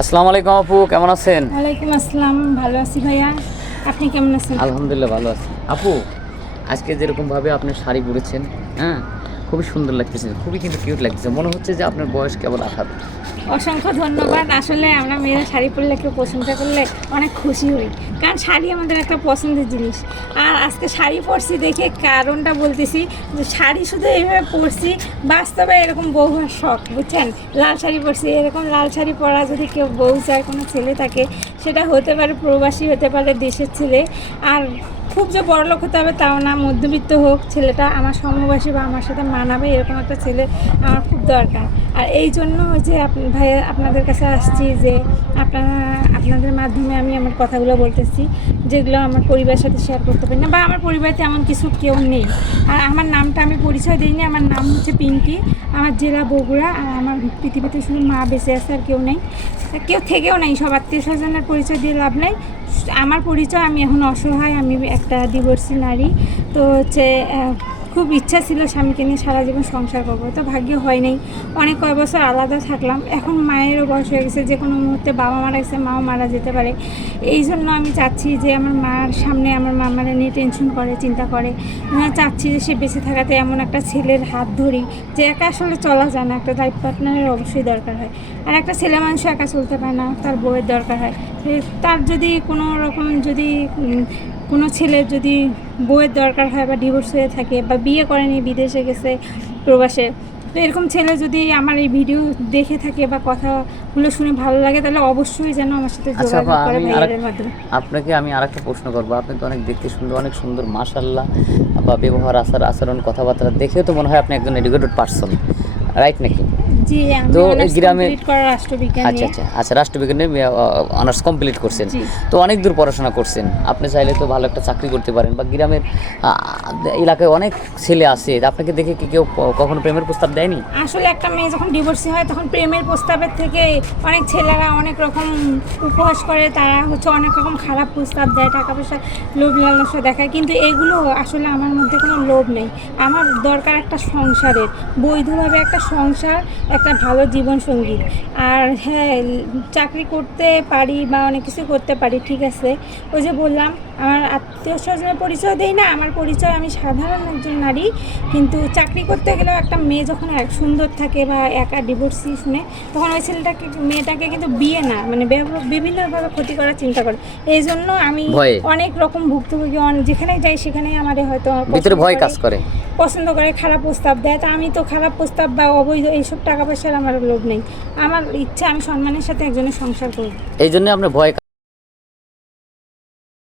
আসসালামু আলাইকুম আপু, কেমন আছেন? ওয়ালাইকুম আসসালাম, ভালো আছি ভাইয়া। আপনি কেমন আছেন? আলহামদুলিল্লাহ ভালো আছি। আপু, আজকে যেরকমভাবে আপনি শাড়ি পরেছেন, হ্যাঁ, খুবই সুন্দর লাগতেছে, খুবই কিন্তু কিউট লাগতেছে। মনে হচ্ছে যে আপনার বয়স কেবল 18। অসংখ্য ধন্যবাদ। আসলে আমরা মেয়েরা শাড়ি পরলে, কেউ প্রশংসা করলে অনেক খুশি হই, কারণ শাড়ি আমাদের একটা পছন্দের জিনিস। আর আজকে শাড়ি পরছি দেখে কারণটা বলতেছি যে শাড়ি শুধু এইভাবে পরছি, বাস্তবে এরকম বউ হওয়ার শখ, বুঝছেন? লাল শাড়ি পরছি, এরকম লাল শাড়ি পরা যদি কেউ বউ চায়, কোনো ছেলে থাকে, সেটা হতে পারে প্রবাসী, হতে পারে দেশের ছেলে। আর খুব যে বড়লোক হতে হবে তাও না, মধ্যবিত্ত হোক ছেলেটা, আমার সমবয়সী বা আমার সাথে মানাবে এরকম একটা ছেলে আমার খুব দরকার। আর এই জন্য হচ্ছে ভাইয়া আপনাদের কাছে আসছি যে আপনাদের মাধ্যমে আমি আমার কথাগুলো বলতেছি, যেগুলো আমার পরিবারের সাথে শেয়ার করতে পারি না, বা আমার পরিবারে এমন কিছু কেউ নেই। আর আমার নামটা আমি পরিচয় দিইনি, আমার নাম হচ্ছে পিঙ্কি, আমার জেলা বগুড়া। আর আমার পৃথিবীতে শুধু মা বেঁচে আছে, আর কেউ নেই, কেউ থেকেও নেই। সব আত্মীয় স্বজনের পরিচয় দিয়ে লাভ নেই। আমার পরিচয়, আমি এখন অসহায়, আমি একটা ডিভোর্সি নারী। তো হচ্ছে খুব ইচ্ছা ছিল স্বামীকে নিয়ে সারা জীবন সংসার করবো, তো ভাগ্য হয় নাই। অনেক কয় বছর আলাদা থাকলাম। এখন মায়েরও বয়স হয়ে গেছে, যে কোনো মুহূর্তে বাবা মারা গেছে, মাও মারা যেতে পারে। এই জন্য আমি চাচ্ছি যে আমার মার সামনে আমার মা মারা নিয়ে টেনশন করে, চিন্তা করে। আমি চাচ্ছি যে সে বেঁচে থাকাতে এমন একটা ছেলের হাত ধরি, যে একা আসলে চলা যায় না, একটা লাইফ পার্টনারের অবশ্যই দরকার হয়। আর একটা ছেলে মানুষ একা চলতে পারে না, তার বউয়ের দরকার হয়। তার যদি কোনো রকম যদি কোনো ছেলের যদি বউয়ের দরকার হয়, বা ডিভোর্স হয়ে থাকে, বা বিয়ে করেনি, বিদেশে গেছে, প্রবাসে, তো এরকম ছেলে যদি আমার এই ভিডিও দেখে থাকে বা কথাগুলো শুনে ভালো লাগে, তাহলে অবশ্যই যেন আমার সাথে যোগাযোগ করে ভাইয়ের মাধ্যমে। আপনাকে আমি আরেকটা প্রশ্ন করবো। আপনি তো অনেক দেখতে সুন্দর, অনেক সুন্দর, মাশাআল্লাহ, বা ব্যবহার, আচরণ, কথাবার্তা দেখেও তো মনে হয় আপনি একজন এডুকেটেড পারসন, রাইট নাকি? জি, আমি তো অনার্স গ্রামে কমপ্লিট করা রাষ্ট্রবিজ্ঞান নিয়ে। আচ্ছা, রাষ্ট্রবিজ্ঞানে অনার্স কমপ্লিট করছেন। জি। তো অনেক দূর পড়াশোনা করছেন, আপনি চাইলে তো ভালো একটা চাকরি করতে পারেন, বা গ্রামের এলাকায় অনেক ছেলে আছে, আপনাকে দেখে কি কেউ কখনো প্রেমের প্রস্তাব দেয়নি? আসলে একটা মেয়ে যখন ডিভোর্সি হয়, তখন প্রেমের প্রস্তাবের থেকে অনেক ছেলেরা অনেক রকম উপহাস করে, তারা হচ্ছে অনেক রকম খারাপ প্রস্তাব দেয়, টাকা পয়সা, লোভ লালসা দেখায়। কিন্তু এগুলো আসলে আমার মধ্যে কোনো লোভ নেই। আমার দরকার একটা সংসারের, বৈধভাবে একটা সংসার, একটা ভালো জীবনসঙ্গী। আর হ্যাঁ, চাকরি করতে পারি বা অনেক কিছু করতে পারি, ঠিক আছে। ওই যে বললাম, আমার আত্মীয় স্বজনের পরিচয় দেই না, আমার পরিচয় আমি সাধারণ একজন নারী। কিন্তু চাকরি করতে গেলেও একটা মেয়ে যখন এক সুন্দর থাকে বা একা ডিভোর্সি শুনে, তখন ওই মেয়েটাকে কিন্তু বিয়ে না, মানে বিভিন্নভাবে ক্ষতি করার চিন্তা করে। এই জন্য আমি অনেক রকম ভুক্তভোগী, যেখানে যাই সেখানেই আমার হয়তো ভিতরে ভয় কাজ করে, পছন্দ করে, খারাপ প্রস্তাব দেয়। তা আমি তো খারাপ প্রস্তাব বা অবৈধ এইসব টাকা পয়সার আমার লোভ নেই। আমার ইচ্ছা আমি সম্মানের সাথে একজনের সংসার করব। এই জন্য আপনার ভয়